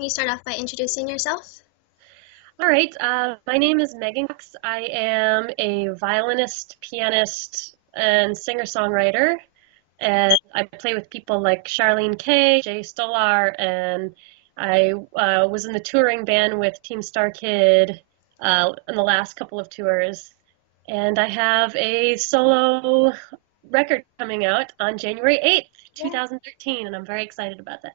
Can you start off by introducing yourself? All right, my name is Megan Cox. I am a violinist, pianist, and singer-songwriter, and I play with people like Charlene Kay, Jay Stolar, and I was in the touring band with Team StarKid in the last couple of tours. And I have a solo record coming out on January 8th, Yeah. 2013, and I'm very excited about that.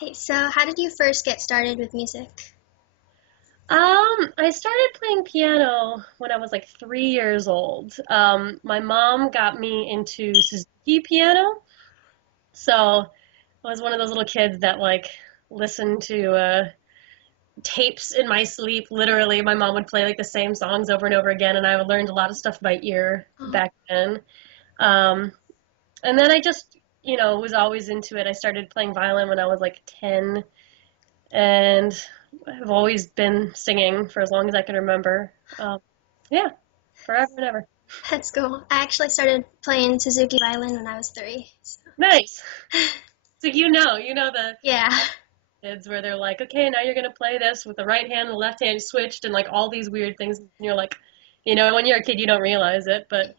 Hey, so how did you first get started with music? I started playing piano when I was like 3 years old. My mom got me into Suzuki piano, so I was one of those little kids that like listened to tapes in my sleep. Literally, my mom would play like the same songs over and over again, and I learned a lot of stuff by ear Oh, back then. Um, and then I just, was always into it. I started playing violin when I was like 10, and I've always been singing for as long as I can remember. Yeah, forever and ever. that's cool. I actually started playing Suzuki violin when I was 3. So. Nice. So you know the Yeah. kids where they're like, okay, now you're gonna play this with the right hand and the left hand switched and like all these weird things. And you're like, when you're a kid, you don't realize it, but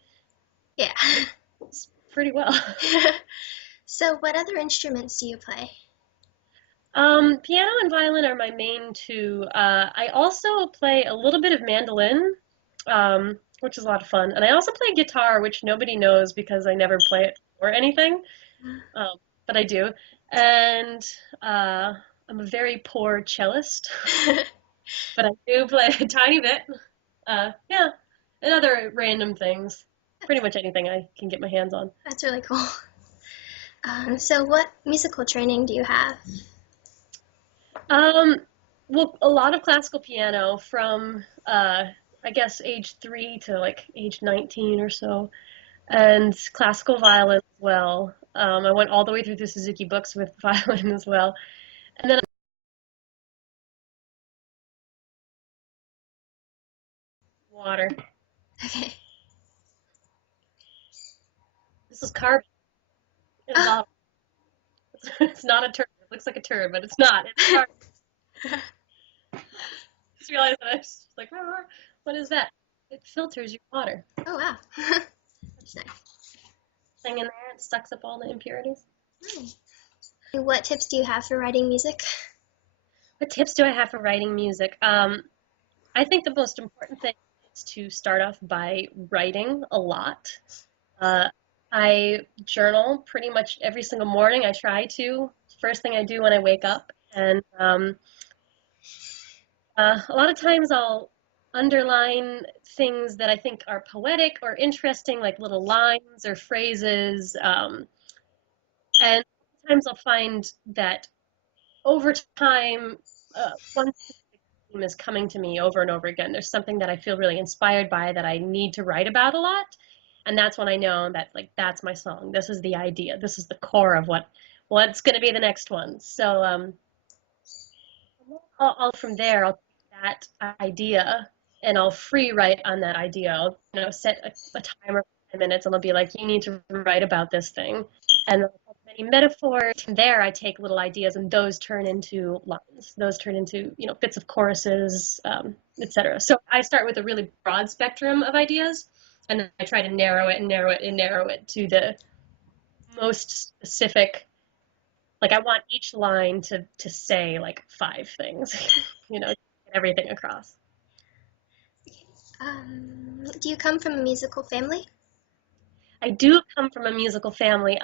Yeah. it's pretty well. So what other instruments do you play? Piano and violin are my main two. I also play a little bit of mandolin, which is a lot of fun. And I also play guitar, which nobody knows because I never play it or anything, um, but I do. And uh, I'm a very poor cellist, but I do play a tiny bit. Yeah, and other random things. Pretty much anything I can get my hands on. That's really cool. So what musical training do you have? Um, well, a lot of classical piano from I guess age 3 to like age 19 or so, and classical violin as well. I went all the way through the Suzuki books with violin as well, and then water. Okay. This is carbon in a Oh. bottle. It's not a turd. It looks like a turd, but it's not. It's carbon. Just realized that I was just like, "Ah, what is that? It filters your water. Oh, wow. That's nice. Thing in there, it sucks up all the impurities. Nice. What tips do you have for writing music? What tips do I have for writing music? I think the most important thing is to start off by writing a lot. Uh, I journal pretty much every single morning. I try to. First thing I do when I wake up. And a lot of times I'll underline things that I think are poetic or interesting, like little lines or phrases. And sometimes I'll find that over time, one theme is coming to me over and over again. There's something that I feel really inspired by that I need to write about a lot. And that's when I know that like that's my song. This is the idea. This is the core of what's going to be the next one. So I'll from there I'll take that idea and I'll free write on that idea. I'll set a timer for 10 minutes and I'll be like, you need to write about this thing. And many metaphors. From there, I take little ideas, and those turn into lines. Those turn into bits of choruses, etc. So I start with a really broad spectrum of ideas, and then I try to narrow it and narrow it and narrow it to the most specific. Like I want each line to say like 5 things, get everything across. Do you come from a musical family? I do come from a musical family.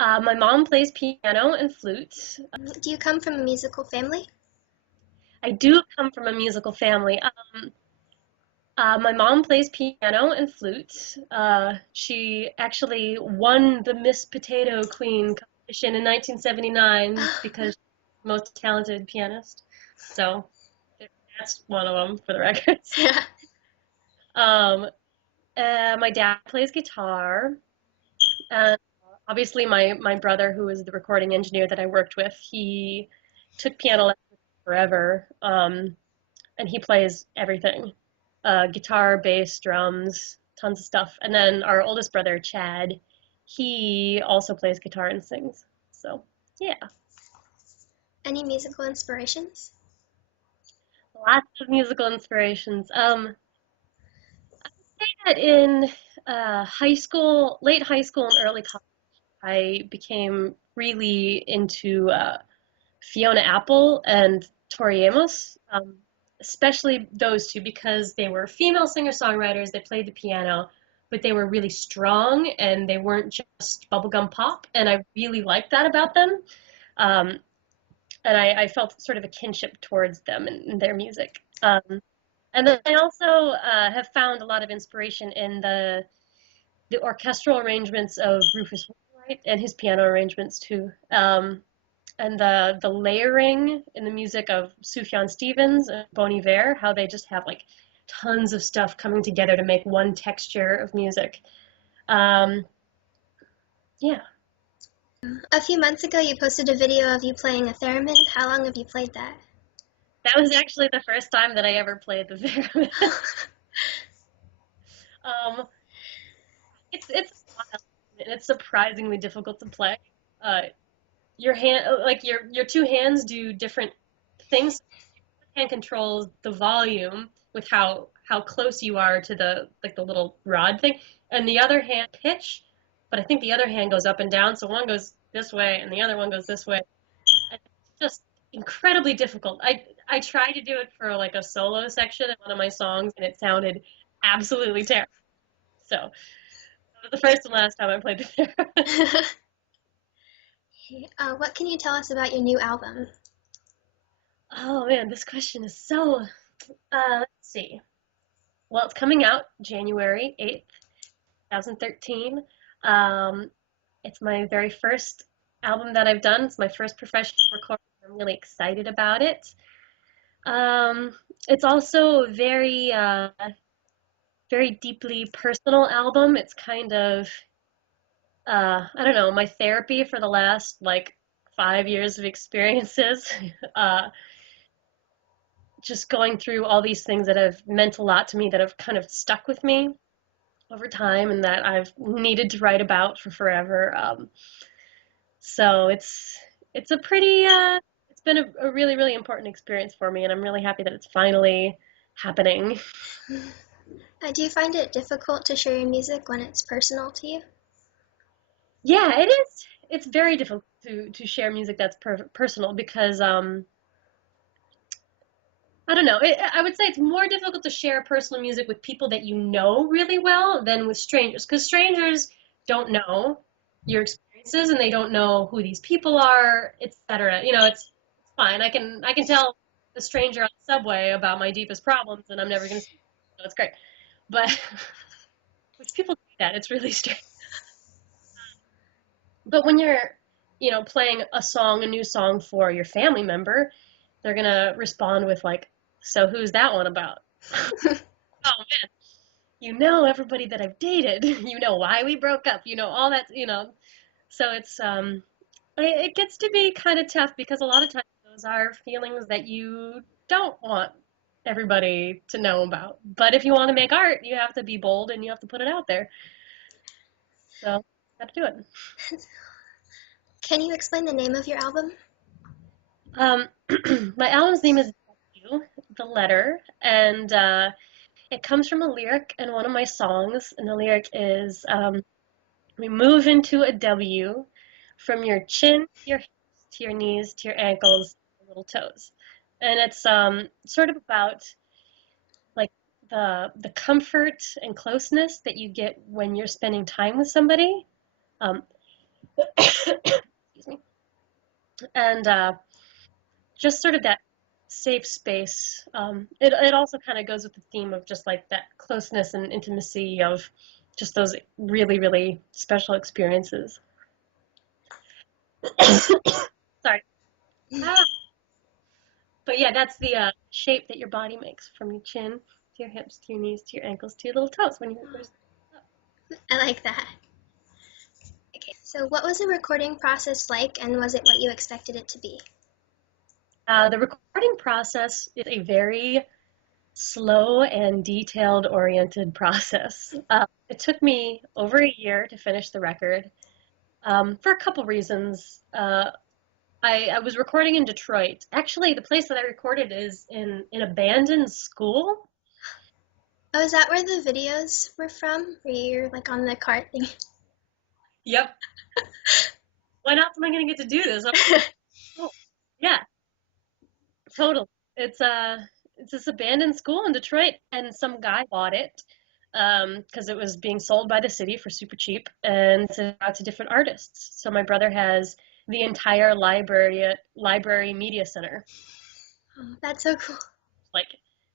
My mom plays piano and flute. Do you come from a musical family? I do come from a musical family. My mom plays piano and flute. She actually won the Miss Potato Queen competition in 1979 because she's the most talented pianist. So that's one of them for the records. Um, my dad plays guitar. And obviously, my brother, who is the recording engineer that I worked with, he took piano lessons forever, and he plays everything. Guitar, bass, drums, tons of stuff. And then our oldest brother, Chad, he also plays guitar and sings. So, yeah. Any musical inspirations? Lots of musical inspirations. Say that in high school, late high school and early college, I became really into Fiona Apple and Tori Amos, especially those two because they were female singer-songwriters. They played the piano, but they were really strong and they weren't just bubblegum pop. And I really liked that about them. Um, and I felt sort of a kinship towards them and their music. And then I also have found a lot of inspiration in the orchestral arrangements of Rufus Wainwright and his piano arrangements too. And the layering in the music of Sufjan Stevens and Bon Iver, how they just have like tons of stuff coming together to make one texture of music. Um, yeah, A few months ago, you posted a video of you playing a theremin. How long have you played that? that was actually the first time that I ever played the theremin. um, it's wild and it's surprisingly difficult to play. Uh, your hand, like your two hands do different things. Hand controls the volume with how close you are to the like the little rod thing, and the other hand pitch. But I think the other hand goes up and down, so one goes this way and the other one goes this way. And it's just incredibly difficult. I tried to do it for like a solo section in one of my songs, and it sounded absolutely terrible. So that was the first and last time I played the theremin. What can you tell us about your new album? Oh man, this question is so. Let's see. Well, it's coming out January 8th, 2013. Um, it's my very first album that I've done. It's my first professional recording. I'm really excited about it. It's also a very deeply personal album. It's kind of, I don't know, my therapy for the last like 5 years of experiences. Uh, just going through all these things that have meant a lot to me that have kind of stuck with me over time and that I've needed to write about for forever. So it's a pretty it's been a really really important experience for me, and I'm really happy that it's finally happening. Do you find it difficult to share your music when it's personal to you? Yeah, it is. It's very difficult to share music that's personal because I don't know. I would say it's more difficult to share personal music with people that you know really well than with strangers, because strangers don't know your experiences and they don't know who these people are, etc. You know, it's fine. I can tell a stranger on the subway about my deepest problems, and I'm never going to speak. So it's great. But if people do that, it's really strange. But when you're playing a new song for your family member, they're gonna respond with like, "So who's that one about?" Oh man, you know everybody that I've dated. You know why we broke up. You know all that. So it gets to be kind of tough because a lot of times those are feelings that you don't want everybody to know about. But if you want to make art, you have to be bold and you have to put it out there. So got to do it. Can you explain the name of your album? Um, my album's name is W, the letter, and it comes from a lyric in one of my songs, and the lyric is we move into a W from your chin to your hips to your knees to your ankles, to your little toes. And it's sort of about like the comfort and closeness that you get when you're spending time with somebody. Um, excuse me. And just sort of that safe space. It also kind of goes with the theme of just like that closeness and intimacy of just those really, really special experiences. Sorry. Ah. But yeah, that's the shape that your body makes from your chin to your hips to your knees to your ankles to your little toes when you're I like that. Okay, so what was the recording process like, and was it what you expected it to be? the recording process is a very slow and detailed oriented process. It took me over a year to finish the record for a couple reasons. I was recording in Detroit. Actually, the place that I recorded is in an abandoned school. Oh, is that where the videos were from? Where you're like on the cart thing? Yep. When else am I going to get to do this? Oh, yeah, totally. It's it's this abandoned school in Detroit, and some guy bought it because it was being sold by the city for super cheap, and sent it out to different artists. So my brother has the entire library media center, Oh, that's so cool. like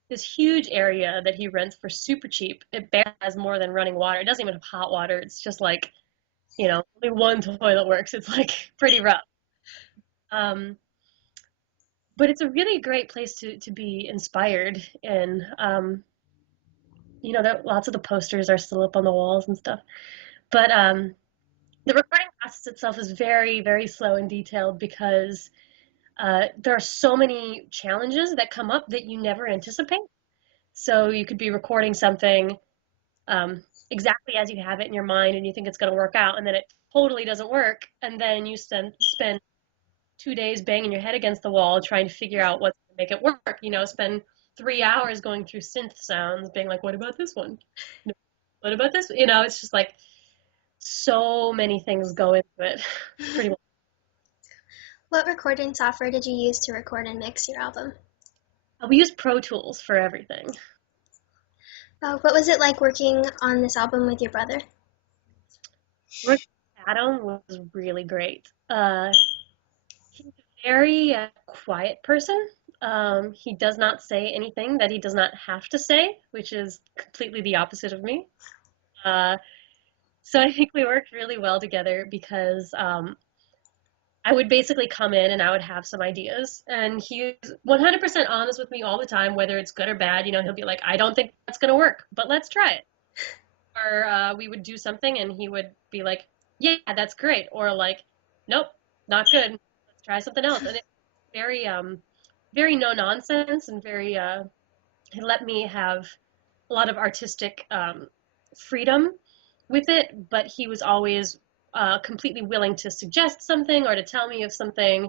this huge area that he rents for super cheap. It barely has more than running water. It doesn't even have hot water. It's just like, only one toilet works. It's like pretty rough. Um, but it's a really great place to be inspired in. Lots of the posters are still up on the walls and stuff. But the recording process itself is very, very slow and detailed because there are so many challenges that come up that you never anticipate. So you could be recording something um, exactly as you have it in your mind and you think it's going to work out, and then it totally doesn't work. And then you spend 2 days banging your head against the wall trying to figure out what's going to make it work. Spend 3 hours going through synth sounds, being like, what about this one? What about this? It's just like so many things go into it. Pretty much. What recording software did you use to record and mix your album? We use Pro Tools for everything. What was it like working on this album with your brother? Working with Adam was really great. He's a very quiet person. He does not say anything that he does not have to say, which is completely the opposite of me. Uh, so I think we worked really well together because I would basically come in and I would have some ideas, and he was 100% honest with me all the time, whether it's good or bad. He'll be like, I don't think that's going to work, but let's try it. Or we would do something and he would be like, yeah, that's great. Or like, nope, not good. Let's try something else. And it's very, very no nonsense and very, he let me have a lot of artistic freedom with it, but he was always completely willing to suggest something or to tell me if something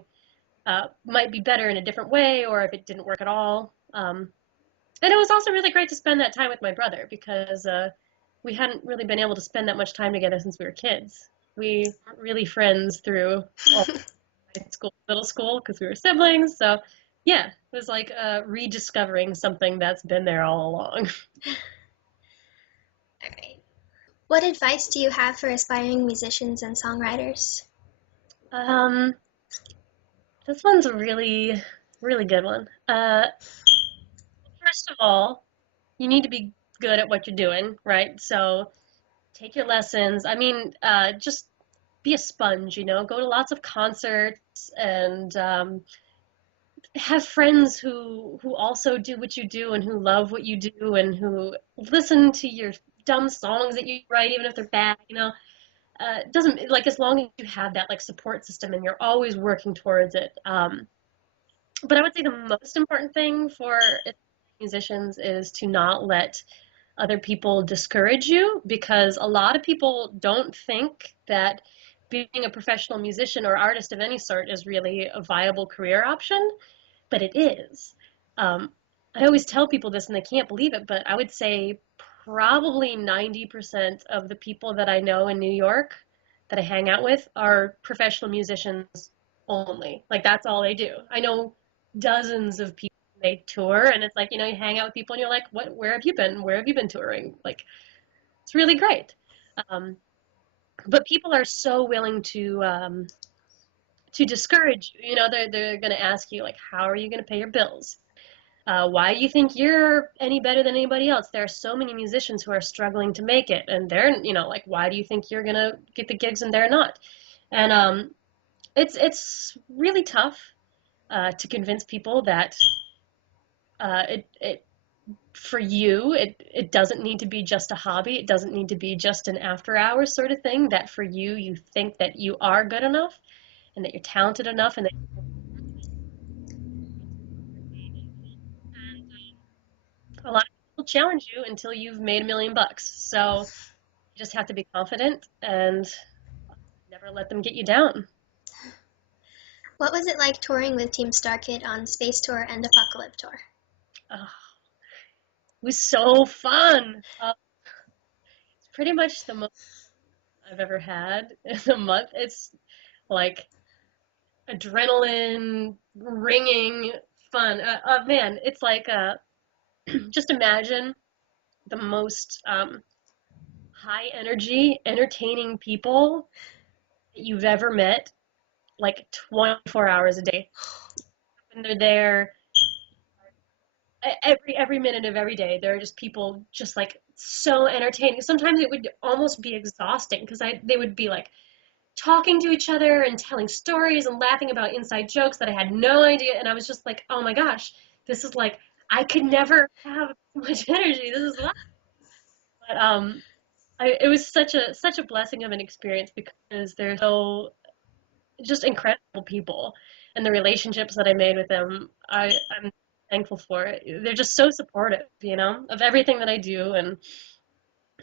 might be better in a different way or if it didn't work at all. And it was also really great to spend that time with my brother because we hadn't really been able to spend that much time together since we were kids. We weren't really friends through all high school, middle school because we were siblings. So yeah, it was like rediscovering something that's been there all along. All right. What advice do you have for aspiring musicians and songwriters? Um, this one's a really, really good one. First of all, you need to be good at what you're doing, right? So take your lessons. I mean, just be a sponge, go to lots of concerts and have friends who also do what you do and who love what you do and who listen to your dumb songs that you write, even if they're bad. It doesn't like as long as you have that like support system and you're always working towards it. But I would say the most important thing for musicians is to not let other people discourage you because a lot of people don't think that being a professional musician or artist of any sort is really a viable career option, but it is. I always tell people this and they can't believe it, but I would say probably 90% of the people that I know in New York that I hang out with are professional musicians only. Like that's all they do. I know dozens of people they tour and it's like, you hang out with people and you're like, what, where have you been? Where have you been touring? Like, it's really great. Um, but people are so willing to discourage you. They're going to ask you like, how are you going to pay your bills? Why do you think you're any better than anybody else? There are so many musicians who are struggling to make it, and they're, like, why do you think you're gonna get the gigs and they're not? And it's really tough to convince people that it for you it doesn't need to be just a hobby. It doesn't need to be just an after hours sort of thing. That for you think that you are good enough and that you're talented enough and that a lot of people challenge you until you've made $1 million. So you just have to be confident and never let them get you down. What was it like touring with Team StarKid on Space Tour and Apocalypse Tour? Oh, it was so fun. It's pretty much the most I've ever had in a month. It's like adrenaline, ringing fun. Man, it's like just imagine the most high energy, entertaining people that you've ever met, like 24 hours a day. When they're there, every minute of every day, there are just people just like so entertaining. Sometimes it would almost be exhausting because they would be like talking to each other and telling stories and laughing about inside jokes that I had no idea. And I was just like, oh my gosh, this is like I could never have so much energy. This is life. But it was such a blessing of an experience because they're so just incredible people, and the relationships that I made with them, I'm thankful for it. They're just so supportive, of everything that I do, and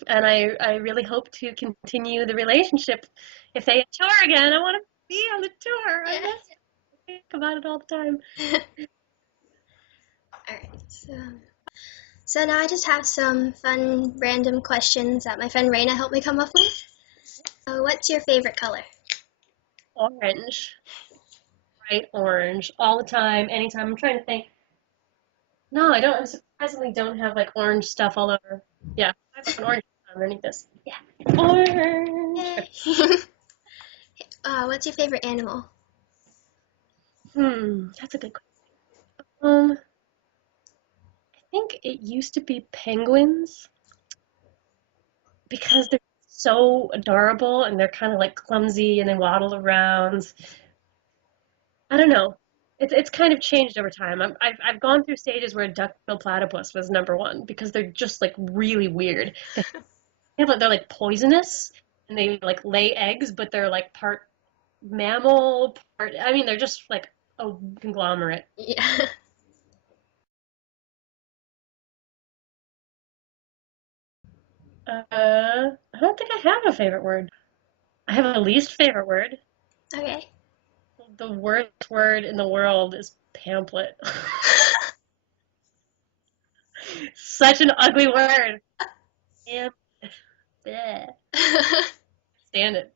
I really hope to continue the relationship. If they tour again, I want to be on the tour. I think about it all the time. All right. So now I just have some fun random questions that my friend Raina helped me come up with. What's your favorite color? Orange, bright orange, all the time, anytime. I'm trying to think. No, I don't. I surprisingly don't have like orange stuff all over. Yeah, I have an orange underneath this. Yeah, orange. Yay. What's your favorite animal? That's a good question. I think it used to be penguins because they're so adorable and they're kind of like clumsy and they waddle around. I don't know. It's kind of changed over time. I've gone through stages where duck-billed platypus was number one because they're just like really weird. They're like poisonous and they like lay eggs, but they're like part mammal, part. I mean, they're just like a conglomerate. Yeah. I don't think I have a favorite word. I have a least favorite word. Okay. The worst word in the world is pamphlet. Such an ugly word. Pamphlet. Bleh. Stand it.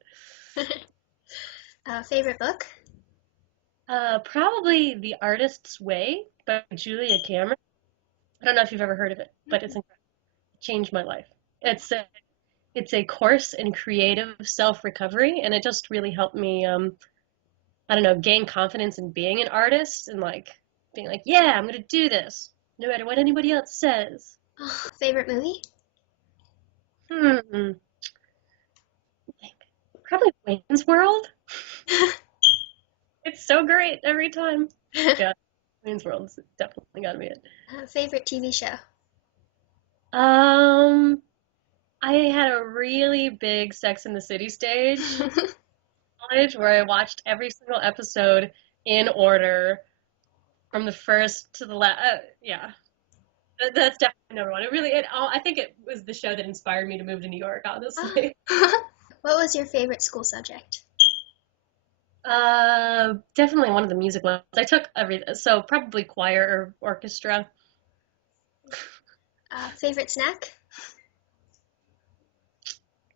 Favorite book? Probably The Artist's Way by Julia Cameron. I don't know if you've ever heard of it, but it's incredible. It changed my life. It's a course in creative self-recovery, and it just really helped me, I don't know, gain confidence in being an artist and like being like, yeah, I'm gonna do this, no matter what anybody else says. Favorite movie? Hmm, probably Wayne's World. It's so great every time. Yeah, Wayne's World's definitely gotta be it. Favorite TV show? Um, I had a really big Sex and the City stage in college where I watched every single episode in order from the first to the last. Yeah, that's definitely number one. I think it was the show that inspired me to move to New York, honestly. What was your favorite school subject? Definitely one of the music ones. I took so probably choir or orchestra. Favorite snack?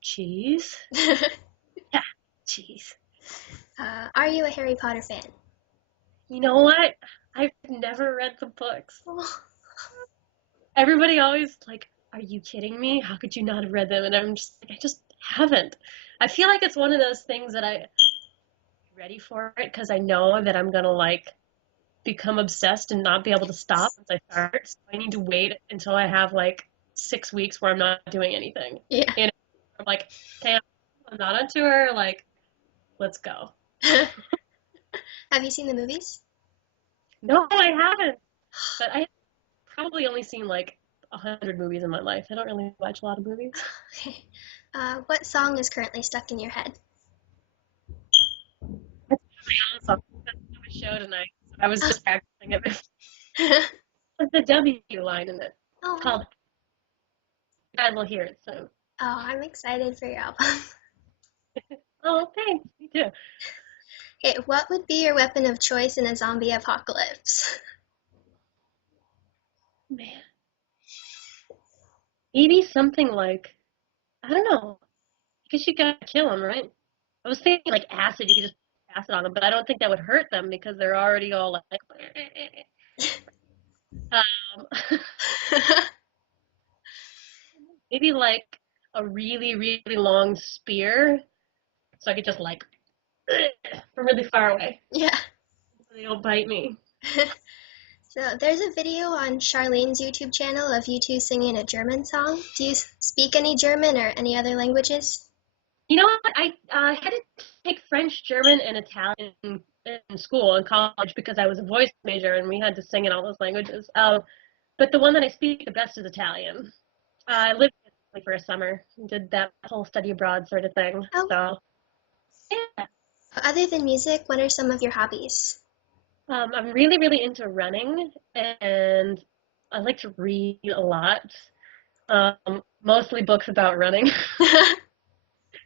Cheese. Yeah, cheese. Are you a Harry Potter fan? You know what? I've never read the books. Oh. Everybody always like, are you kidding me? How could you not have read them? And I'm just like, I just haven't. I feel like it's one of those things that I'm ready for it because I know that I'm gonna like become obsessed and not be able to stop once I start. So I need to wait until I have like 6 weeks where I'm not doing anything. Yeah. And I'm like, okay, I'm not on tour. Like, let's go. Have you seen the movies? No, I haven't. But I probably only seen like 100 movies in my life. I don't really watch a lot of movies. Okay. What song is currently stuck in your head? That's my own song. That's a show tonight. So I was just practicing it. It's the W line in it. Oh. It's called. You guys will hear it soon. Oh, I'm excited for your album. Oh, thanks. Me too. Okay, what would be your weapon of choice in a zombie apocalypse? Man, maybe something like, I don't know. I guess you gotta kill them, right? I was thinking like acid. You could just put acid on them, but I don't think that would hurt them because they're already all like. Um, maybe like a really, really long spear, so I could just like from really far away. Yeah. So they don't bite me. So there's a video on Charlene's YouTube channel of you two singing a German song. Do you speak any German or any other languages? You know what? I had to take French, German, and Italian in school and college because I was a voice major and we had to sing in all those languages. But the one that I speak the best is Italian. I lived in Italy for a summer and did that whole study abroad sort of thing. Oh, So, yeah. other than music, what are some of your hobbies? I'm really, really into running and I like to read a lot. Mostly books about running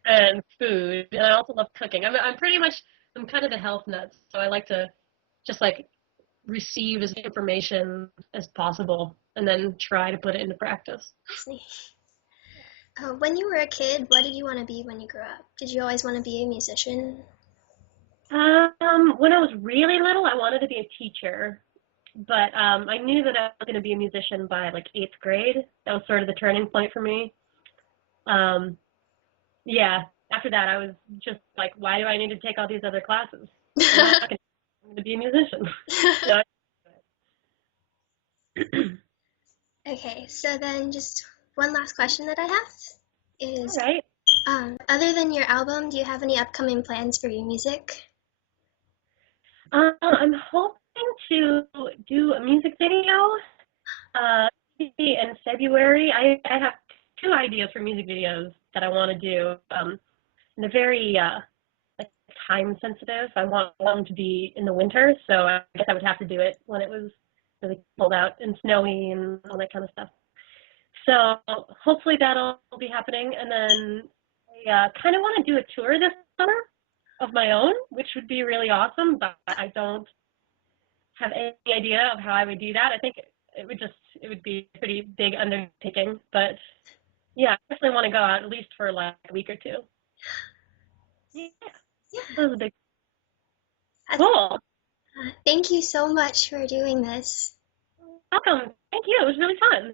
and food. And I also love cooking. I'm pretty much, I'm kind of a health nut. So I like to just like receive as much information as possible and then try to put it into practice. When you were a kid, what did you want to be when you grew up? Did you always want to be a musician? When I was really little, I wanted to be a teacher, but I knew that I was going to be a musician by like eighth grade. That was sort of the turning point for me. Um, yeah, after that, I was just like, why do I need to take all these other classes? I'm not going to be a musician. So, Okay, so then just one last question that I have all is, right. other than your album, do you have any upcoming plans for your music? I'm hoping to do a music video in February. I have two ideas for music videos that I want to do. And they're very like time sensitive. I want them to be in the winter, so I guess I would have to do it when it was really cold out and snowy and all that kind of stuff. So hopefully that'll be happening. And then I kind of want to do a tour this summer of my own, which would be really awesome, but I don't have any idea of how I would do that. I think it would be a pretty big undertaking, but yeah, I definitely want to go out at least for like a week or two. Yeah, Yeah. that was a big Uh, cool. Thank you so much for doing this. Welcome. Thank you. It was really fun.